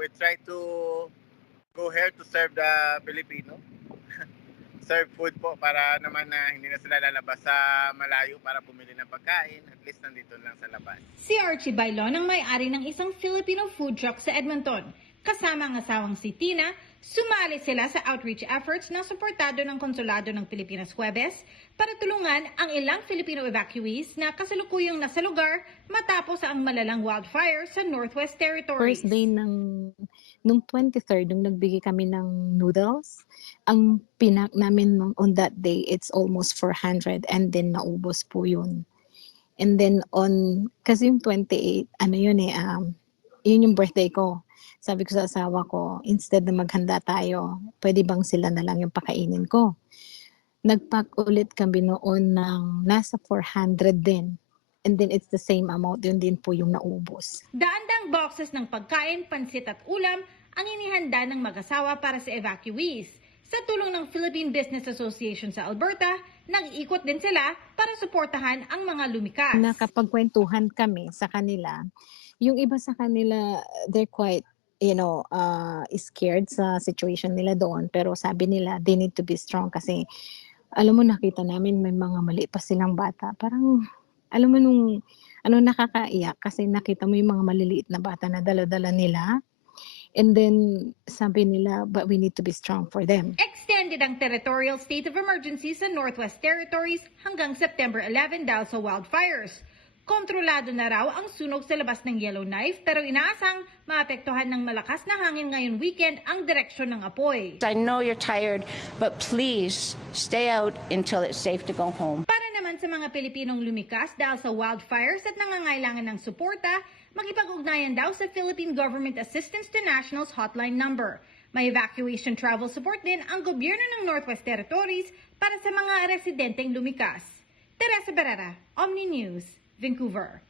we try to go here to serve the Filipino. Serve food po para naman na hindi na sila lalabas sa malayo para bumili ng pagkain. At least nandito lang sa labas. Si Archie Bailon ang may-ari ng isang Filipino food truck sa Edmonton. Kasama ang asawang si Tina, sumali sila sa outreach efforts na suportado ng Konsulado ng Pilipinas Huwebes para tulungan ang ilang Filipino evacuees na kasalukuyang nasa lugar matapos ang malalang wildfire sa Northwest Territories. First day nung 23rd, nung nagbigay kami ng noodles, ang pinak namin on that day, it's almost 400 and then naubos po yun. And then kasi yung 28, yun yung birthday ko. Sabi ko sa asawa ko, instead na maghanda tayo, pwede bang sila na lang yung pakainin ko? Nagpack ulit kami noon ng nasa 400 din. And then it's the same amount, yun din po yung naubos. Daan-daang boxes ng pagkain, pansit at ulam ang inihanda ng mag-asawa para sa evacuees. Sa tulong ng Philippine Business Association sa Alberta, nag-ikot din sila para suportahan ang mga lumikas. Nakapagkwentuhan kami sa kanila. Yung iba sa kanila, they're quite scared sa situation nila doon. Pero sabi nila, they need to be strong kasi alam mo, nakita namin may mga mali pa silang bata. Parang alam mo nakakaiyak kasi nakita mo yung mga maliliit na bata na dala-dala nila. And then sabi nila, but we need to be strong for them. Extended ang territorial state of emergency sa Northwest Territories hanggang September 11 dahil sa wildfires. Kontrolado na raw ang sunog sa labas ng Yellowknife pero inaasang maapektuhan ng malakas na hangin ngayon weekend ang direksyon ng apoy. I know you're tired, but please stay out until it's safe to go home. Para naman sa mga Pilipinong lumikas dahil sa wildfires at nangangailangan ng suporta, makipag-ugnayan daw sa Philippine Government Assistance to Nationals hotline number. May evacuation travel support din ang gobyerno ng Northwest Territories para sa mga residenteng lumikas. Teresa Barrera, Omni News, Vancouver.